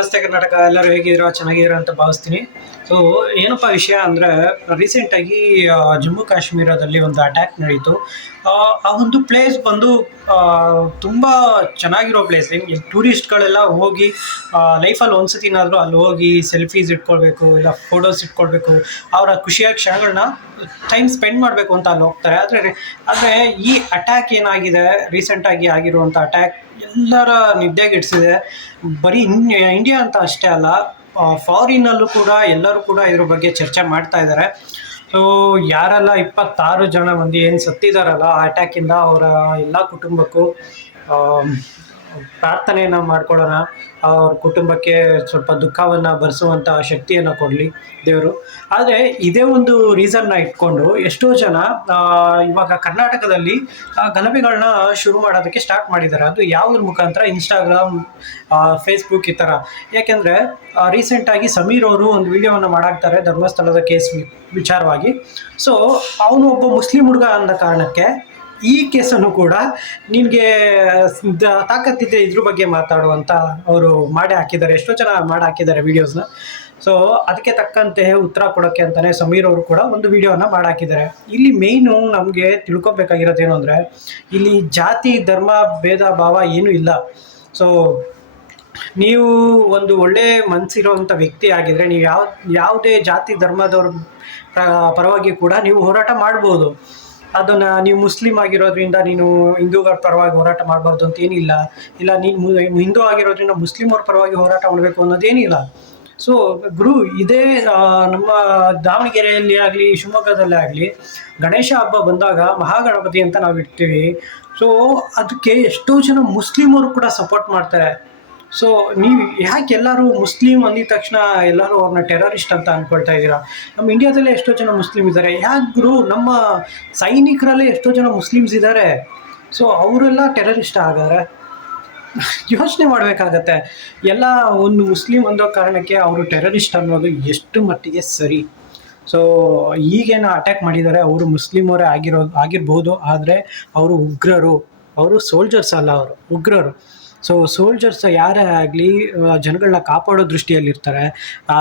ನಮಸ್ತೆ ಕರ್ನಾಟಕ ಎಲ್ಲರೂ ಹೇಗಿದ್ದೀರೋ ಚೆನ್ನಾಗಿದ್ದೀರಾ ಅಂತ ಭಾವಿಸ್ತೀನಿ. ಸೊ ಏನಪ್ಪ ವಿಷಯ ಅಂದರೆ ರೀಸೆಂಟಾಗಿ ಜಮ್ಮು ಕಾಶ್ಮೀರದಲ್ಲಿ ಒಂದು ಅಟ್ಯಾಕ್ ನಡೀತು. ಆ, ಒಂದು ಪ್ಲೇಸ್ ಬಂದು ತುಂಬ ಚೆನ್ನಾಗಿರೋ ಪ್ಲೇಸ್ ಟೂರಿಸ್ಟ್ಗಳೆಲ್ಲ ಹೋಗಿ ಲೈಫಲ್ಲಿ ಒಂದ್ಸತಿನಾದರೂ ಅಲ್ಲಿ ಹೋಗಿ ಸೆಲ್ಫೀಸ್ ಇಟ್ಕೊಳ್ಬೇಕು ಇಲ್ಲ ಫೋಟೋಸ್ ಇಟ್ಕೊಳ್ಬೇಕು ಅವರ ಖುಷಿಯಾದ ಕ್ಷಣಗಳನ್ನ ಟೈಮ್ ಸ್ಪೆಂಡ್ ಮಾಡಬೇಕು ಅಂತ ಅಲ್ಲಿ ಹೋಗ್ತಾರೆ. ಆದರೆ ಆದರೆ ಈ ಅಟ್ಯಾಕ್ ಏನಾಗಿದೆ ರೀಸೆಂಟಾಗಿ ಆಗಿರುವಂಥ ಅಟ್ಯಾಕ್ ಎಲ್ಲರ ನಿದ್ದೆಗೆಡಿಸಿದೆ ಬರೀ ಇಂಡಿಯಾ ಅಂತ ಅಷ್ಟೇ ಅಲ್ಲ ಫಾರಿನಲ್ಲೂ ಕೂಡ ಎಲ್ಲರೂ ಕೂಡ ಇದ್ರ ಬಗ್ಗೆ ಚರ್ಚೆ ಮಾಡ್ತಾ ಇದ್ದಾರೆ. ಸೊ ಯಾರೆಲ್ಲ ಇಪ್ಪತ್ತಾರು ಜನ ಮಂದಿ ಏನು ಸತ್ತಿದಾರಲ್ಲ, ಆ ಅಟ್ಯಾಕಿಂದ ಅವರ ಎಲ್ಲ ಕುಟುಂಬಕ್ಕೂ ಪ್ರಾರ್ಥನೆಯನ್ನು ಮಾಡ್ಕೊಳ್ಳೋಣ. ಅವ್ರ ಕುಟುಂಬಕ್ಕೆ ಸ್ವಲ್ಪ ದುಃಖವನ್ನು ಭರಿಸುವಂಥ ಶಕ್ತಿಯನ್ನು ಕೊಡಲಿ ದೇವರು. ಆದರೆ ಇದೇ ಒಂದು ರೀಸನ್ನ ಇಟ್ಕೊಂಡು ಎಷ್ಟೋ ಜನ ಇವಾಗ ಕರ್ನಾಟಕದಲ್ಲಿ ಗಲಭೆಗಳನ್ನ ಶುರು ಮಾಡೋದಕ್ಕೆ ಸ್ಟಾರ್ಟ್ ಮಾಡಿದ್ದಾರೆ ಅದು ಯಾವುದ್ರ ಮುಖಾಂತರ? ಇನ್ಸ್ಟಾಗ್ರಾಮ್ ಫೇಸ್ಬುಕ್ ಈ ಥರ ಯಾಕೆಂದರೆ ರೀಸೆಂಟಾಗಿ ಸಮೀರ್ ಅವರು ಒಂದು ವಿಡಿಯೋವನ್ನು ಮಾಡಾಕ್ತಾರೆ ಧರ್ಮಸ್ಥಳದ ಕೇಸ್ ವಿಚಾರವಾಗಿ. ಸೊ ಅವನು ಒಬ್ಬ ಮುಸ್ಲಿಂ ಹುಡುಗ ಅಂದ ಕಾರಣಕ್ಕೆ ಈ ಕೇಸನ್ನು ಕೂಡ ನಿನಗೆ ತಾಕತ್ತಿದೆ ಇದ್ರ ಬಗ್ಗೆ ಮಾತಾಡುವಂತ ಅವರು ಮಾಡಿ ಹಾಕಿದ್ದಾರೆ. ಎಷ್ಟೋ ಜನ ಮಾಡಿ ಹಾಕಿದ್ದಾರೆ ವಿಡಿಯೋಸ್ನ ಸೊ ಅದಕ್ಕೆ ತಕ್ಕಂತೆ ಉತ್ತರ ಕೊಡೋಕ್ಕೆ ಅಂತಲೇ ಸಮೀರ್ ಅವರು ಕೂಡ ಒಂದು ವಿಡಿಯೋನ ಮಾಡಿ ಹಾಕಿದ್ದಾರೆ. ಇಲ್ಲಿ ಮೇಯ್ನು ನಮಗೆ ತಿಳ್ಕೊಬೇಕಾಗಿರೋದೇನು ಅಂದರೆ, ಇಲ್ಲಿ ಜಾತಿ, ಧರ್ಮ, ಭೇದ, ಭಾವ ಏನೂ ಇಲ್ಲ. ಸೊ ನೀವು ಒಂದು ಒಳ್ಳೆ ಮನಸ್ಸಿರುವಂಥ ವ್ಯಕ್ತಿ ಆಗಿದ್ರೆ, ನೀವು ಯಾವ, ಯಾವುದೇ ಜಾತಿ, ಧರ್ಮದವ್ರ ಪ್ರ- ಪರವಾಗಿ ಕೂಡ ನೀವು ಹೋರಾಟ ಮಾಡ್ಬೋದು. ಅದನ್ನು ನೀವು ಮುಸ್ಲಿಂ ಆಗಿರೋದ್ರಿಂದ ನೀನು ಹಿಂದೂಗಳ ಪರವಾಗಿ ಹೋರಾಟ ಮಾಡಬಾರ್ದು ಅಂತ ಏನಿಲ್ಲ. ಇಲ್ಲ, ನೀನು ಹಿಂದೂ ಆಗಿರೋದ್ರಿಂದ ಮುಸ್ಲಿಮರ ಪರವಾಗಿ ಹೋರಾಟ ಮಾಡಬೇಕು ಅನ್ನೋದೇನಿಲ್ಲ. ಸೊ ಗುರು, ಇದೇ ನಮ್ಮ ದಾವಣಗೆರೆಯಲ್ಲಿ ಆಗಲಿ, ಶಿವಮೊಗ್ಗದಲ್ಲೇ ಆಗಲಿ, ಗಣೇಶ ಹಬ್ಬ ಬಂದಾಗ ಮಹಾಗಣಪತಿ ಅಂತ ನಾವು ಇಡ್ತೀವಿ. ಸೊ ಅದಕ್ಕೆ ಎಷ್ಟೋ ಜನ ಮುಸ್ಲಿಮರು ಕೂಡ ಸಪೋರ್ಟ್ ಮಾಡ್ತಾರೆ. ಸೊ ನೀವು ಯಾಕೆ ಎಲ್ಲರೂ ಮುಸ್ಲಿಂ ಅಂದಿದ ತಕ್ಷಣ ಎಲ್ಲರೂ ಅವ್ರನ್ನ ಟೆರರಿಸ್ಟ್ ಅಂತ ಅಂದ್ಕೊಳ್ತಾ ಇದ್ದೀರಾ? ನಮ್ಮ ಇಂಡಿಯಾದಲ್ಲೇ ಎಷ್ಟೋ ಜನ ಮುಸ್ಲಿಂ ಇದ್ದಾರೆ. ಯಾಕೆ ಗುರು ನಮ್ಮ ಸೈನಿಕರಲ್ಲೇ ಎಷ್ಟೋ ಜನ ಮುಸ್ಲಿಮ್ಸ್ ಇದ್ದಾರೆ? ಸೊ ಅವರೆಲ್ಲ ಟೆರರಿಸ್ಟ್ ಆಗಿದ್ದಾರೆ. ಯೋಚನೆ ಮಾಡಬೇಕಾಗತ್ತೆ. ಎಲ್ಲ ಒಂದು ಮುಸ್ಲಿಂ ಅನ್ನೋ ಕಾರಣಕ್ಕೆ ಅವರು ಟೆರರಿಸ್ಟ್ ಅನ್ನೋದು ಎಷ್ಟು ಮಟ್ಟಿಗೆ ಸರಿ. ಸೊ ಈಗೇನು ಅಟ್ಯಾಕ್ ಮಾಡಿದ್ದಾರೆ. ಅವರು ಮುಸ್ಲಿಮರೇ ಆಗಿರೋ, ಆಗಿರ್ಬೋದು. ಆದರೆ, ಅವರು ಉಗ್ರರು. ಅವರು ಸೋಲ್ಜರ್ಸ್ ಅಲ್ಲ ಅವರು. ಉಗ್ರರು. ಸೊ ಸೋಲ್ಜರ್ಸ್ ಯಾರೇ ಆಗಲಿ ಜನಗಳನ್ನ ಕಾಪಾಡೋ ದೃಷ್ಟಿಯಲ್ಲಿರ್ತಾರೆ.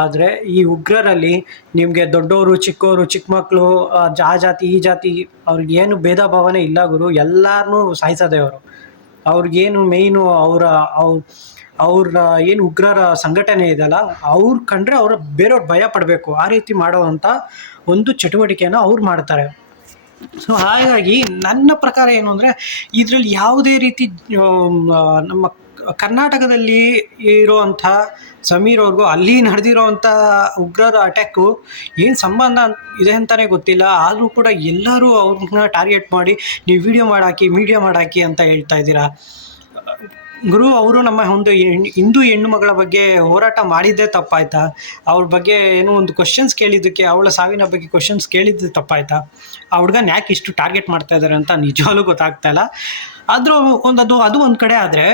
ಆದರೆ ಈ ಉಗ್ರರಲ್ಲಿ ನಿಮಗೆ ದೊಡ್ಡವರು ಚಿಕ್ಕವರು ಚಿಕ್ಕ ಮಕ್ಕಳು ಆ ಜಾತಿ, ಈ ಜಾತಿ, ಅವ್ರಿಗೆ ಏನು ಭೇದ ಭಾವನೆ ಇಲ್ಲ ಗುರು ಎಲ್ಲರನ್ನೂ ಸಾಯಿಸೋದೆ ಅವರು. ಅವ್ರಿಗೇನು ಮೇಯ್ನು, ಅವರ ಅವ್ರ ಅವ್ರ, ಏನು ಉಗ್ರರ ಸಂಘಟನೆ ಇದೆಯಲ್ಲ, ಅವ್ರು ಕಂಡ್ರೆ ಅವ್ರ ಬೇರೆಯವ್ರು ಭಯ ಪಡಬೇಕು. ಆ ರೀತಿ ಮಾಡೋವಂಥ ಒಂದು ಚಟುವಟಿಕೆಯನ್ನು ಅವ್ರು ಮಾಡ್ತಾರೆ. ಸೊ ಹಾಗಾಗಿ ನನ್ನ ಪ್ರಕಾರ ಏನು ಅಂದರೆ, ಇದರಲ್ಲಿ ಯಾವುದೇ ರೀತಿ ನಮ್ಮ ಕರ್ನಾಟಕದಲ್ಲಿ ಇರೋವಂಥ ಸಮೀರ್ ಅವ್ರಿಗೂ ಅಲ್ಲಿ ನಡೆದಿರೋವಂಥ ಉಗ್ರರ ಅಟ್ಯಾಕು ಏನು ಸಂಬಂಧ ಇದೆ ಅಂತಲೇ ಗೊತ್ತಿಲ್ಲ. ಆದರೂ ಕೂಡ ಎಲ್ಲರೂ ಅವ್ರನ್ನ ಟಾರ್ಗೆಟ್ ಮಾಡಿ, ನೀವು ವಿಡಿಯೋ ಮಾಡಾಕಿ ಮೀಡಿಯಾ ಮಾಡಾಕಿ ಅಂತ ಹೇಳ್ತಾ ಇದ್ದೀರಾ. ಗುರು ಅವರು ನಮ್ಮ ಒಂದು ಹಿಂದೂ ಹೆಣ್ಣು ಮಗಳ ಬಗ್ಗೆ ಹೋರಾಟ ಮಾಡಿದ್ದೇ ತಪ್ಪಾಯ್ತಾ? ಅವ್ರ ಬಗ್ಗೆ ಏನೋ ಒಂದು ಕ್ವಶನ್ಸ್ ಕೇಳಿದ್ದಕ್ಕೆ, ಅವಳ ಸಾವಿನ ಬಗ್ಗೆ ಕ್ವಶನ್ಸ್ ಕೇಳಿದ್ದು ತಪ್ಪಾಯ್ತಾ? ಆ ಹುಡುಗನ ಯಾಕೆ ಇಷ್ಟು ಟಾರ್ಗೆಟ್ ಮಾಡ್ತಾ ಇದ್ದಾರೆ ಅಂತ ನಿಜವಾಗ್ಲೂ ಗೊತ್ತಾಗ್ತಾ ಇಲ್ಲ. ಆದರೂ ಒಂದದು ಅದು ಒಂದು ಕಡೆ ಆದರೆ,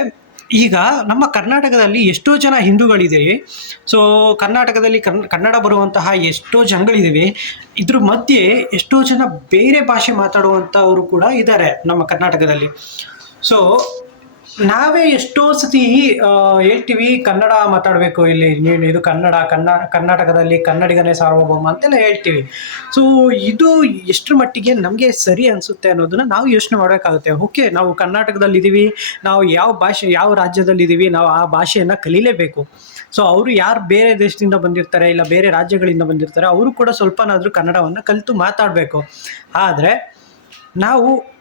ಈಗ ನಮ್ಮ ಕರ್ನಾಟಕದಲ್ಲಿ ಎಷ್ಟೋ ಜನ ಹಿಂದೂಗಳಿದ್ದೀವಿ ಸೊ ಕರ್ನಾಟಕದಲ್ಲಿ ಕನ್ ಕನ್ನಡ ಬರುವಂತಹ ಎಷ್ಟೋ ಜನಗಳಿದ್ದೀವಿ ಇದ್ರ ಮಧ್ಯೆ ಎಷ್ಟೋ ಜನ ಬೇರೆ ಭಾಷೆ ಮಾತಾಡುವಂಥವರು ಕೂಡ ಇದ್ದಾರೆ ನಮ್ಮ ಕರ್ನಾಟಕದಲ್ಲಿ. ಸೊ ನಾವೇ ಎಷ್ಟೋ ಸತಿ ಹೇಳ್ತೀವಿ, ಕನ್ನಡ ಮಾತಾಡಬೇಕು ಇಲ್ಲಿ, ನೀನು ಇದು ಕನ್ನಡ, ಕನ್ನ, ಕರ್ನಾಟಕದಲ್ಲಿ ಕನ್ನಡಿಗನೇ ಸಾರ್ವಭೌಮ ಅಂತೆಲ್ಲ ಹೇಳ್ತೀವಿ. ಸೊ ಇದು ಎಷ್ಟರ ಮಟ್ಟಿಗೆ ನಮಗೆ ಸರಿ ಅನಿಸುತ್ತೆ ಅನ್ನೋದನ್ನ ನಾವು ಯೋಚನೆ ಮಾಡಬೇಕಾಗುತ್ತೆ. ಓಕೆ ನಾವು ಕರ್ನಾಟಕದಲ್ಲಿ ಇದ್ದೀವಿ ನಾವು ಯಾವ ಭಾಷೆ, ಯಾವ ರಾಜ್ಯದಲ್ಲಿ ಇದ್ದೀವಿ ನಾವು ಆ ಭಾಷೆಯನ್ನು ಕಲೀಲೇಬೇಕು. ಸೊ ಅವರು ಯಾರು ಬೇರೆ ದೇಶದಿಂದ ಬಂದಿರ್ತಾರೆ, ಇಲ್ಲ ಬೇರೆ ರಾಜ್ಯಗಳಿಂದ ಬಂದಿರ್ತಾರೆ, ಅವರು ಕೂಡ ಸ್ವಲ್ಪನಾದರೂ ಕನ್ನಡವನ್ನು ಕಲಿತು ಮಾತಾಡಬೇಕು. ಆದರೆ, ನಾವು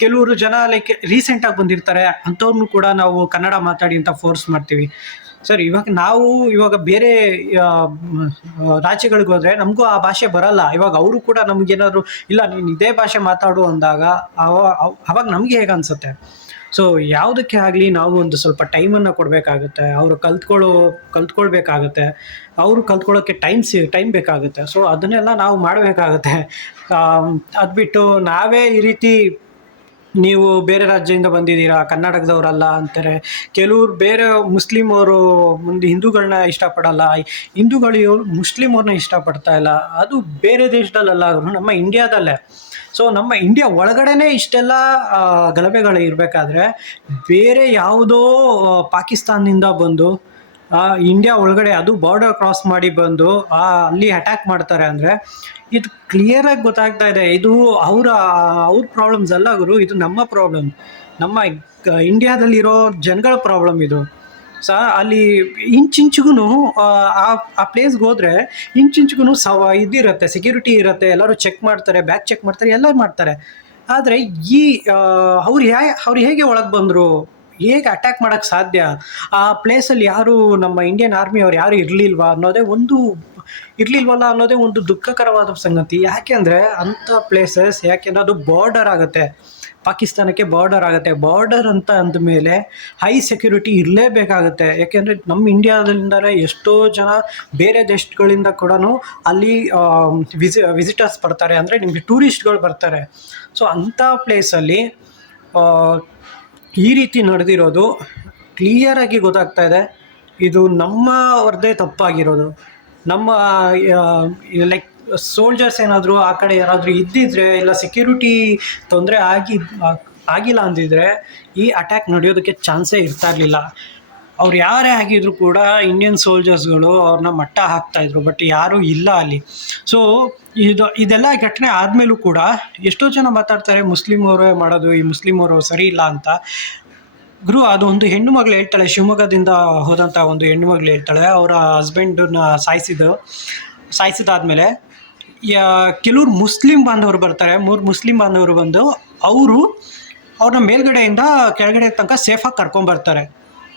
ಕೆಲವರು ಜನ ಲೈಕ್ ರೀಸೆಂಟಾಗಿ ಬಂದಿರ್ತಾರೆ ಅಂಥವ್ರನ್ನೂ ಕೂಡ ನಾವು ಕನ್ನಡ ಮಾತಾಡಿ ಅಂತ ಫೋರ್ಸ್ ಮಾಡ್ತೀವಿ. ಸರ್, ಇವಾಗ ನಾವು ಇವಾಗ ಬೇರೆ ರಾಜ್ಯಗಳಿಗೆ ಹೋದ್ರೆ ನಮಗೂ ಆ ಭಾಷೆ ಬರಲ್ಲ. ಇವಾಗ ಅವರು ಕೂಡ ನಮ್ಗೇನಾದ್ರು ಇಲ್ಲ, ನೀನು ಇದೇ ಭಾಷೆ ಮಾತಾಡು ಅಂದಾಗ ಅವ- ಅವ್- ಅವಾಗ ನಮಗೆ ಹೇಗೆ ಅನ್ಸುತ್ತೆ? ಸೊ ಯಾವುದಕ್ಕೆ ಆಗಲಿ ನಾವು ಒಂದು ಸ್ವಲ್ಪ ಟೈಮನ್ನು ಕೊಡಬೇಕಾಗುತ್ತೆ, ಅವರು ಕಲ್ತ್ಕೊಳ್ಳೋ, ಕಲ್ತ್ಕೊಳ್ಬೇಕಾಗತ್ತೆ, ಅವರು ಕಲ್ತ್ಕೊಳ್ಳೋಕ್ಕೆ ಟೈಮ್ ಸಿ ಟೈಮ್ ಬೇಕಾಗುತ್ತೆ. ಸೊ ಅದನ್ನೆಲ್ಲ ನಾವು ಮಾಡಬೇಕಾಗತ್ತೆ. ಅದು ಬಿಟ್ಟು ನಾವೇ ಈ ರೀತಿ ನೀವು ಬೇರೆ ರಾಜ್ಯದಿಂದ ಬಂದಿದ್ದೀರಾ? ಕರ್ನಾಟಕದವರಲ್ಲ ಅಂತಾರೆ. ಕೆಲವ್ರು ಬೇರೆ ಮುಸ್ಲಿಂ ಅವರು ಮುಂದೆ ಹಿಂದೂಗಳನ್ನ ಇಷ್ಟಪಡಲ್ಲ. ಹಿಂದೂಗಳು ಮುಸ್ಲಿಮವ್ರನ್ನ ಇಷ್ಟಪಡ್ತಾ ಇಲ್ಲ. ಅದು ಬೇರೆ ದೇಶದಲ್ಲಲ್ಲ ನಮ್ಮ ಇಂಡಿಯಾದಲ್ಲೇ. ಸೊ ನಮ್ಮ ಇಂಡಿಯಾ ಒಳಗಡೆನೇ ಇಷ್ಟೆಲ್ಲ ಗಲಭೆಗಳು ಇರಬೇಕಾದ್ರೆ ಬೇರೆ ಯಾವುದೋ ಪಾಕಿಸ್ತಾನದಿಂದ ಬಂದು ಇಂಡಿಯಾ ಒಳಗಡೆ ಅದು ಬಾರ್ಡರ್ ಕ್ರಾಸ್ ಮಾಡಿ ಬಂದು ಅಲ್ಲಿ ಅಟ್ಯಾಕ್ ಮಾಡ್ತಾರೆ ಅಂದರೆ, ಇದು ಕ್ಲಿಯರಾಗಿ ಗೊತ್ತಾಗ್ತಾ ಇದೆ. ಇದು ಅವರ, ಅವ್ರ ಪ್ರಾಬ್ಲಮ್ಸ್ ಅಲ್ಲ ಗುರು, ಇದು ನಮ್ಮ ಪ್ರಾಬ್ಲಮ್ ನಮ್ಮ ಇಂಡಿಯಾದಲ್ಲಿರೋ ಜನಗಳ ಪ್ರಾಬ್ಲಮ್ ಇದು. ಸ, ಅಲ್ಲಿ ಇಂಚಿಂಚಿಗೂ ಆ ಆ ಪ್ಲೇಸ್ಗೆ ಹೋದರೆ ಇಂಚಿಂಚಿಗೂ ಸವ ಇದಿರುತ್ತೆ ಸೆಕ್ಯೂರಿಟಿ ಇರುತ್ತೆ, ಎಲ್ಲರೂ ಚೆಕ್ ಮಾಡ್ತಾರೆ ಬ್ಯಾಗ್ ಚೆಕ್ ಮಾಡ್ತಾರೆ ಎಲ್ಲ ಮಾಡ್ತಾರೆ. ಆದರೆ ಈ ಅವ್ರು ಅವ್ರು ಹೇಗೆ ಒಳಗೆ ಬಂದರು? ಹೇಗೆ ಅಟ್ಯಾಕ್ ಮಾಡೋಕ್ಕೆ ಸಾಧ್ಯ? ಆ ಪ್ಲೇಸಲ್ಲಿ ಯಾರು ನಮ್ಮ ಇಂಡಿಯನ್ ಆರ್ಮಿ ಅವ್ರು ಯಾರು ಇರಲಿಲ್ವಾ ಅನ್ನೋದೇ ಒಂದು ಇರಲಿಲ್ವಲ್ಲ ಅನ್ನೋದೇ ಒಂದು ದುಃಖಕರವಾದ ಸಂಗತಿ. ಯಾಕೆಂದರೆ ಅಂಥ ಪ್ಲೇಸಸ್ ಯಾಕೆಂದರೆ ಅದು ಬಾರ್ಡರ್ ಆಗುತ್ತೆ. ಪಾಕಿಸ್ತಾನಕ್ಕೆ ಬಾರ್ಡರ್ ಆಗುತ್ತೆ. ಬಾರ್ಡರ್ ಅಂತ ಅಂದಮೇಲೆ ಹೈ ಸೆಕ್ಯೂರಿಟಿ ಇರಲೇಬೇಕಾಗುತ್ತೆ. ಯಾಕೆಂದರೆ ನಮ್ಮ ಇಂಡಿಯಾದಿಂದಲೇ ಎಷ್ಟೋ ಜನ ಬೇರೆ ದೇಶಗಳಿಂದ ಕೂಡ ಅಲ್ಲಿ ವಿಸಿ ವಿಸಿಟರ್ಸ್ ಬರ್ತಾರೆ. ಅಂದರೆ ನಿಮಗೆ ಟೂರಿಸ್ಟ್ಗಳು ಬರ್ತಾರೆ. ಸೊ ಅಂಥ ಪ್ಲೇಸಲ್ಲಿ ಈ ರೀತಿ ನಡೆದಿರೋದು ಕ್ಲಿಯರಾಗಿ ಗೊತ್ತಾಗ್ತಾ ಇದೆ. ಇದು ನಮ್ಮವ್ರದ್ದೇ ತಪ್ಪಾಗಿರೋದು. ನಮ್ಮ ಲೈಕ್ ಸೋಲ್ಜರ್ಸ್ ಏನಾದರೂ ಆ ಕಡೆ ಯಾರಾದರೂ ಇದ್ದಿದ್ರೆ ಇಲ್ಲ ಸೆಕ್ಯೂರಿಟಿ ತೊಂದರೆ ಆಗಿ ಆಗಿಲ್ಲ ಅಂದಿದ್ರೆ ಈ ಅಟ್ಯಾಕ್ ನಡೆಯೋದಕ್ಕೆ ಚಾನ್ಸೇ ಇರ್ತಾ ಇರಲಿಲ್ಲ. ಅವ್ರು ಯಾರೇ ಆಗಿದ್ರು ಕೂಡ ಇಂಡಿಯನ್ ಸೋಲ್ಜರ್ಸ್ಗಳು ಅವ್ರನ್ನ ಮಟ್ಟ ಹಾಕ್ತಾಯಿದ್ರು ಬಟ್ ಯಾರೂ ಇಲ್ಲ ಅಲ್ಲಿ. ಸೊ ಇದು, ಇದೆಲ್ಲ ಘಟನೆ ಆದ್ಮೇಲೂ ಕೂಡ ಎಷ್ಟೋ ಜನ ಮಾತಾಡ್ತಾರೆ, ಮುಸ್ಲಿಂ ಅವರೇ ಮಾಡೋದು, ಈ ಮುಸ್ಲಿಂ ಅವರು ಸರಿ ಇಲ್ಲ ಅಂತ. ಗುರು, ಅದು ಒಂದು ಹೆಣ್ಣು ಮಗಳು ಹೇಳ್ತಾಳೆ, ಶಿವಮೊಗ್ಗದಿಂದ ಹೋದಂಥ ಒಂದು ಹೆಣ್ಣು ಮಗಳು ಹೇಳ್ತಾಳೆ, ಅವರ ಹಸ್ಬೆಂಡನ್ನ ಸಾಯಿಸಿದ್ದು ಸಾಯಿಸಿದಾದ್ಮೇಲೆ ಕೆಲವ್ರು ಮುಸ್ಲಿಂ ಬಾಂಧವರು ಬರ್ತಾರೆ, ಮೂರು ಮುಸ್ಲಿಂ ಬಾಂಧವರು ಬಂದು, ಅವರು ಅವ್ರನ್ನ ಮೇಲ್ಗಡೆಯಿಂದ ಕೆಳಗಡೆ ತನಕ ಸೇಫಾಗಿ ಕರ್ಕೊಂಬರ್ತಾರೆ.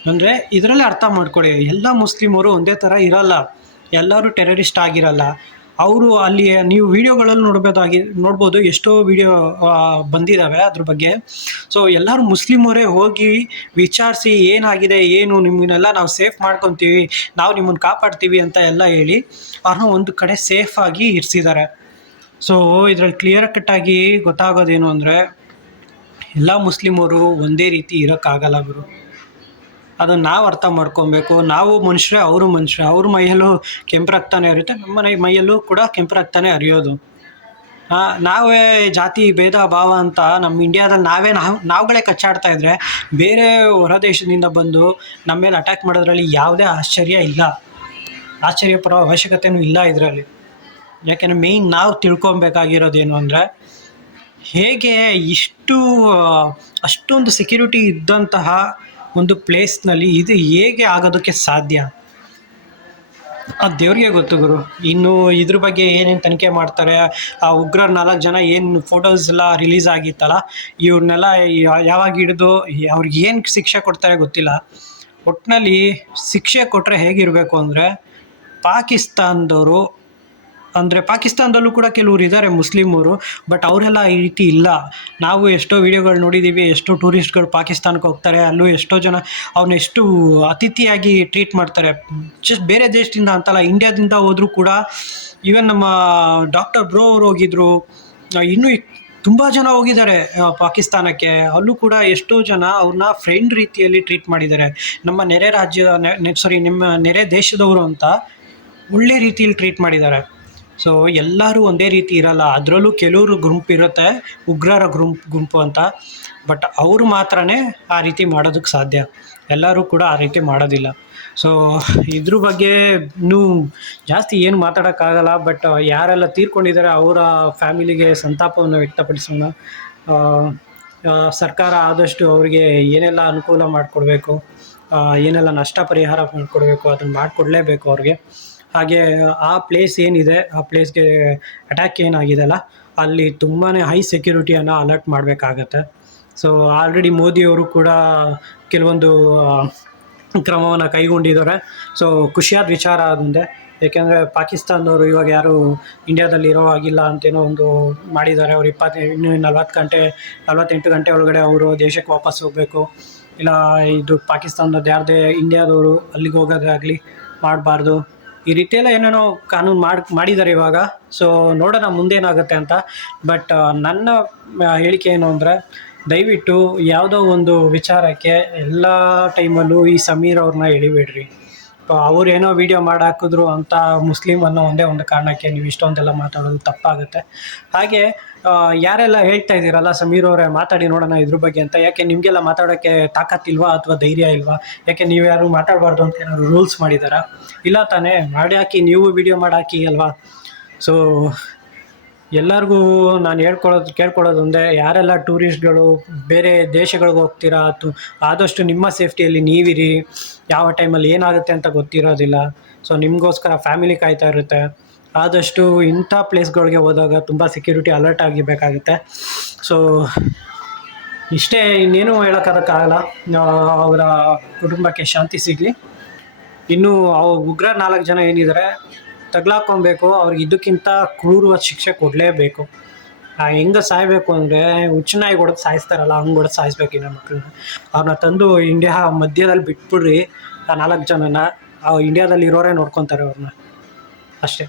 ಅಂದರೆ ಇದರಲ್ಲೇ ಅರ್ಥ ಮಾಡ್ಕೊಳ್ಳಿ ಎಲ್ಲ ಮುಸ್ಲಿಮರು ಒಂದೇ ಥರ ಇರಲ್ಲ. ಎಲ್ಲರೂ ಟೆರರಿಸ್ಟ್ ಆಗಿರಲ್ಲ. ಅವರು ಅಲ್ಲಿ ನೀವು ವಿಡಿಯೋಗಳಲ್ಲಿ ನೋಡ್ಬೋದಾಗಿ, ನೋಡ್ಬೋದು ಎಷ್ಟೋ ವಿಡಿಯೋ ಬಂದಿದ್ದಾವೆ ಅದ್ರ ಬಗ್ಗೆ. ಸೊ ಎಲ್ಲರೂ ಮುಸ್ಲಿಮರೇ ಹೋಗಿ ವಿಚಾರಿಸಿ ಏನಾಗಿದೆ, ಏನು ನಿಮ್ಮನ್ನೆಲ್ಲ ನಾವು ಸೇಫ್ ಮಾಡ್ಕೊತೀವಿ, ನಾವು ನಿಮ್ಮನ್ನು ಕಾಪಾಡ್ತೀವಿ ಅಂತ ಎಲ್ಲ ಹೇಳಿ ಅವ್ರನ್ನ ಒಂದು ಕಡೆ ಸೇಫಾಗಿ ಇರಿಸಿದ್ದಾರೆ ಸೊ ಇದರಲ್ಲಿ ಕ್ಲಿಯರ್ ಕಟ್ಟಾಗಿ ಗೊತ್ತಾಗೋದೇನು ಅಂದರೆ, ಎಲ್ಲ ಮುಸ್ಲಿಮರು ಒಂದೇ ರೀತಿ ಇರೋಕ್ಕಾಗಲ್ಲ ಗುರು. ಅದು ನಾವು ಅರ್ಥ ಮಾಡ್ಕೊಬೇಕು. ನಾವು ಮನುಷ್ಯರೇ, ಅವರು ಮನುಷ್ಯ ಅವ್ರ ಮೈಯಲ್ಲೂ ಕೆಂಪು ರಕ್ತನೇ ಹರಿಯುತ್ತೆ. ನಮ್ಮ ಮನೆ ಮೈಯಲ್ಲೂ ಕೂಡ ಕೆಂಪು ರಕ್ತನೇ ಹರಿಯೋದು. ನಾವೇ ಜಾತಿ, ಭೇದ, ಭಾವ ಅಂತ ನಮ್ಮ ಇಂಡಿಯಾದಲ್ಲಿ ನಾವೇ ನಾವು, ನಾವುಗಳೇ ಕಚ್ಚಾಡ್ತಾ ಇದ್ರೆ ಬೇರೆ ಹೊರ ದೇಶದಿಂದ ಬಂದು ನಮ್ಮ ಮೇಲೆ ಅಟ್ಯಾಕ್ ಮಾಡೋದ್ರಲ್ಲಿ ಯಾವುದೇ ಆಶ್ಚರ್ಯ ಇಲ್ಲ. ಆಶ್ಚರ್ಯ ಪಡೋ ಅವಶ್ಯಕತೆಯೂ ಇಲ್ಲ ಇದರಲ್ಲಿ. ಯಾಕೆಂದರೆ ಮೇಯ್ನ್ ನಾವು ತಿಳ್ಕೊಬೇಕಾಗಿರೋದೇನು ಅಂದರೆ ಹೇಗೆ ಇಷ್ಟು, ಅಷ್ಟೊಂದು ಸೆಕ್ಯೂರಿಟಿ ಇದ್ದಂತಹ ಒಂದು ಪ್ಲೇಸ್ನಲ್ಲಿ ಇದು ಹೇಗೆ ಆಗೋದಕ್ಕೆ ಸಾಧ್ಯ? ಆ ದೇವ್ರಿಗೆ ಗೊತ್ತು ಗುರು. ಇನ್ನು ಇದ್ರ ಬಗ್ಗೆ ಏನೇನು ತನಿಖೆ ಮಾಡ್ತಾರೆ? ಆ ಉಗ್ರರ ನಾಲ್ಕು ಜನ ಏನು ಫೋಟೋಸ್ ಎಲ್ಲ ರಿಲೀಸ್ ಆಗಿತ್ತಲ್ಲ, ಇವ್ರನ್ನೆಲ್ಲ ಯಾವಾಗ ಹಿಡಿದು, ಅವ್ರಿಗೆ ಏನು ಶಿಕ್ಷೆ ಕೊಡ್ತಾರೆ ಗೊತ್ತಿಲ್ಲ. ಒಟ್ಟಿನಲ್ಲಿ ಶಿಕ್ಷೆ ಕೊಟ್ಟರೆ ಹೇಗಿರಬೇಕು ಅಂದರೆ ಪಾಕಿಸ್ತಾನದವರು ಅಂದರೆ ಪಾಕಿಸ್ತಾನದಲ್ಲೂ ಕೂಡ ಕೆಲವರು ಇದ್ದಾರೆ ಮುಸ್ಲಿಮರು ಬಟ್ ಅವರೆಲ್ಲ ಈ ರೀತಿ ಇಲ್ಲ. ನಾವು ಎಷ್ಟೋ ವಿಡಿಯೋಗಳು ನೋಡಿದ್ದೀವಿ ಎಷ್ಟೋ ಟೂರಿಸ್ಟ್ಗಳು ಪಾಕಿಸ್ತಾನಕ್ಕೆ ಹೋಗ್ತಾರೆ, ಅಲ್ಲೂ ಎಷ್ಟೋ ಜನ ಎಷ್ಟು ಅತಿಥಿಯಾಗಿ ಟ್ರೀಟ್ ಮಾಡ್ತಾರೆ. ಜಸ್ಟ್ ಬೇರೆ ದೇಶದಿಂದ ಅಂತಲ್ಲ ಇಂಡಿಯಾದಿಂದ ಹೋದರೂ ಕೂಡ ಈವನ್ ನಮ್ಮ ಡಾಕ್ಟರ್ ಬ್ರೋ ಅವರು ಹೋಗಿದ್ರು, ಇನ್ನೂ ತುಂಬ ಜನ ಹೋಗಿದ್ದಾರೆ ಪಾಕಿಸ್ತಾನಕ್ಕೆ. ಅಲ್ಲೂ ಕೂಡ ಎಷ್ಟೋ ಜನ ಅವ್ರನ್ನ ಫ್ರೆಂಡ್ ರೀತಿಯಲ್ಲಿ ಟ್ರೀಟ್ ಮಾಡಿದ್ದಾರೆ. ನಮ್ಮ ನೆರೆ ರಾಜ್ಯ ಸಾರಿ ನಿಮ್ಮ ನೆರೆ ದೇಶದವರು ಅಂತ ಒಳ್ಳೆ ರೀತಿಯಲ್ಲಿ ಟ್ರೀಟ್ ಮಾಡಿದ್ದಾರೆ. ಸೊ ಎಲ್ಲರೂ ಒಂದೇ ರೀತಿ ಇರಲ್ಲ. ಅದರಲ್ಲೂ ಕೆಲವರು ಗುಂಪು ಇರುತ್ತೆ, ಉಗ್ರರ ಗುಂಪು ಗುಂಪು ಅಂತ. ಬಟ್ ಅವರು ಮಾತ್ರನೇ ಆ ರೀತಿ ಮಾಡೋದಕ್ಕೆ ಸಾಧ್ಯ. ಎಲ್ಲರೂ ಕೂಡ ಆ ರೀತಿ ಮಾಡೋದಿಲ್ಲ. ಸೊ ಇದ್ರ ಬಗ್ಗೆ ಇನ್ನೂ ಜಾಸ್ತಿ ಏನು ಮಾತಾಡೋಕ್ಕಾಗಲ್ಲ. ಬಟ್ ಯಾರೆಲ್ಲ ತೀರ್ಕೊಂಡಿದ್ದಾರೆ ಅವರ ಫ್ಯಾಮಿಲಿಗೆ ಸಂತಾಪವನ್ನು ವ್ಯಕ್ತಪಡಿಸೋಣ. ಸರ್ಕಾರ ಆದಷ್ಟು ಅವರಿಗೆ ಏನೆಲ್ಲ ಅನುಕೂಲ ಮಾಡಿಕೊಡ್ಬೇಕು ಏನೆಲ್ಲ ನಷ್ಟ ಪರಿಹಾರ ಮಾಡಿಕೊಡ್ಬೇಕು, ಅದನ್ನು ಮಾಡಿಕೊಡ್ಲೇಬೇಕು ಅವ್ರಿಗೆ. ಹಾಗೆ ಆ ಪ್ಲೇಸ್ ಏನಿದೆ, ಆ ಪ್ಲೇಸ್ಗೆ ಅಟ್ಯಾಕ್ ಏನಾಗಿದೆಯಲ್ಲ, ಅಲ್ಲಿ ತುಂಬಾ ಹೈ ಸೆಕ್ಯೂರಿಟಿಯನ್ನು ಅಲರ್ಟ್ ಮಾಡಬೇಕಾಗತ್ತೆ. ಸೊ ಆಲ್ರೆಡಿ ಮೋದಿಯವರು ಕೂಡ ಕೆಲವೊಂದು ಕ್ರಮವನ್ನು ಕೈಗೊಂಡಿದ್ದಾರೆ. ಸೊ ಖುಷಿಯಾದ ವಿಚಾರ ಅದೊಂದೇ ಏಕೆಂದರೆ ಪಾಕಿಸ್ತಾನದವರು ಇವಾಗ ಯಾರು ಇಂಡಿಯಾದಲ್ಲಿ ಇರೋ ಆಗಿಲ್ಲ ಅಂತೇನೋ ಒಂದು ಮಾಡಿದ್ದಾರೆ. ಅವ್ರು ಇಪ್ಪತ್ತು, ಇನ್ನು ನಲ್ವತ್ತು ಗಂಟೆ, ನಲ್ವತ್ತೆಂಟು ಗಂಟೆ ಒಳಗಡೆ ಅವರು ದೇಶಕ್ಕೆ ವಾಪಸ್ ಹೋಗಬೇಕು. ಇಲ್ಲ, ಇದು ಪಾಕಿಸ್ತಾನದ ಯಾರದೇ, ಇಂಡಿಯಾದವರು ಅಲ್ಲಿಗೆ ಹೋಗೋದಾಗಲಿ ಮಾಡಬಾರ್ದು. ಈ ರೀತಿಯೆಲ್ಲ ಏನೇನೋ ಕಾನೂನು ಮಾಡಿ, ಮಾಡಿದ್ದಾರೆ ಇವಾಗ. ಸೊ ನೋಡೋಣ ಮುಂದೇನಾಗುತ್ತೆ ಅಂತ. ಬಟ್ ನನ್ನ ಹೇಳಿಕೆ ಏನು ಅಂದರೆ, ದಯವಿಟ್ಟು ಯಾವುದೋ ಒಂದು ವಿಚಾರಕ್ಕೆ ಎಲ್ಲ ಟೈಮಲ್ಲೂ ಈ ಸಮೀರ್ ಅವ್ರನ್ನ ಎಳಿಬೇಡ್ರಿ. ಅವ್ರು ಏನೋ ವಿಡಿಯೋ ಮಾಡಿ ಹಾಕಿದ್ರು ಅಂತ ಮುಸ್ಲಿಂ ಅನ್ನೋ ಒಂದೇ ಒಂದು ಕಾರಣಕ್ಕೆ ನೀವು ಇಷ್ಟೊಂದೆಲ್ಲ ಮಾತಾಡೋದು ತಪ್ಪಾಗುತ್ತೆ. ಹಾಗೆ ಯಾರೆಲ್ಲ ಹೇಳ್ತಾ ಇದ್ದೀರಲ್ಲ, ಸಮೀರ್ ಅವರೇ ಮಾತಾಡಿ ನೋಡೋಣ ಇದ್ರ ಬಗ್ಗೆ ಅಂತ. ಯಾಕೆ ನಿಮಗೆಲ್ಲ ಮಾತಾಡೋಕ್ಕೆ ತಾಕತ್ತಿಲ್ವಾ ಅಥವಾ ಧೈರ್ಯ ಇಲ್ವಾ? ಯಾಕೆ ನೀವು ಯಾರು ಮಾತಾಡಬಾರ್ದು ಅಂತ ಏನಾದ್ರು ರೂಲ್ಸ್ ಮಾಡಿದಾರಾ? ಇಲ್ಲ ತಾನೇ ಮಾಡಿ ಹಾಕಿ ನೀವು ವಿಡಿಯೋ ಮಾಡಿ ಹಾಕಿ ಅಲ್ವಾ? ಸೊ ಎಲ್ಲರಿಗೂ ನಾನು ಹೇಳ್ಕೊಳ್ಳೋದು, ಕೇಳ್ಕೊಳ್ಳೋದು ಅಂದರೆ ಯಾರೆಲ್ಲ ಟೂರಿಸ್ಟ್ಗಳು ಬೇರೆ ದೇಶಗಳಿಗೆ ಹೋಗ್ತೀರಾ ಆದಷ್ಟು ನಿಮ್ಮ ಸೇಫ್ಟಿಯಲ್ಲಿ ನೀವಿರಿ, ಯಾವ ಟೈಮಲ್ಲಿ ಏನಾಗುತ್ತೆ ಅಂತ ಗೊತ್ತಿರೋದಿಲ್ಲ. ಸೊ ನಿಮಗೋಸ್ಕರ ಫ್ಯಾಮಿಲಿ ಕಾಯ್ತಾ ಇರುತ್ತೆ. ಆದಷ್ಟು ಇಂಥ ಪ್ಲೇಸ್ಗಳಿಗೆ ಹೋದಾಗ ತುಂಬ ಸೆಕ್ಯೂರಿಟಿ ಅಲರ್ಟ್ ಆಗಿರಬೇಕಾಗುತ್ತೆ ಸೊ ಇಷ್ಟೇ ಇನ್ನೇನು ಹೇಳೋಕ್ಕಾಗಲ್ಲ ಅವರ ಕುಟುಂಬಕ್ಕೆ ಶಾಂತಿ ಸಿಗಲಿ. ಇನ್ನು ಅವು ಉಗ್ರ ನಾಲ್ಕು ಜನ ಏನಿದ್ದಾರೆ ತಗ್ಲಾಕೊಬೇಕು ಅವ್ರಿಗೆ ಇದಕ್ಕಿಂತ ಕ್ರೂರವಾದ ಶಿಕ್ಷೆ ಕೊಡಲೇಬೇಕು. ಹೆಂಗೆ ಸಾಯಬೇಕು ಅಂದರೆ ಹುಚ್ಚನಾಗಿ ಹೊಡೆದು ಸಾಯಿಸ್ತಾರಲ್ಲ, ಹಂಗೆ ಹೊಡೆದು ಸಾಯಿಸ್ಬೇಕು ಇನ್ನ ಮಕ್ಕಳನ್ನ ಅವ್ರನ್ನ ತಂದು ಇಂಡಿಯಾ ಮಧ್ಯದಲ್ಲಿ ಬಿಟ್ಬಿಡ್ರಿ, ಆ ನಾಲ್ಕು ಜನನ, ಆ ಇಂಡಿಯಾದಲ್ಲಿ ಇರೋರೇ ನೋಡ್ಕೊತಾರೆ ಅವ್ರನ್ನ ಅಷ್ಟೇ.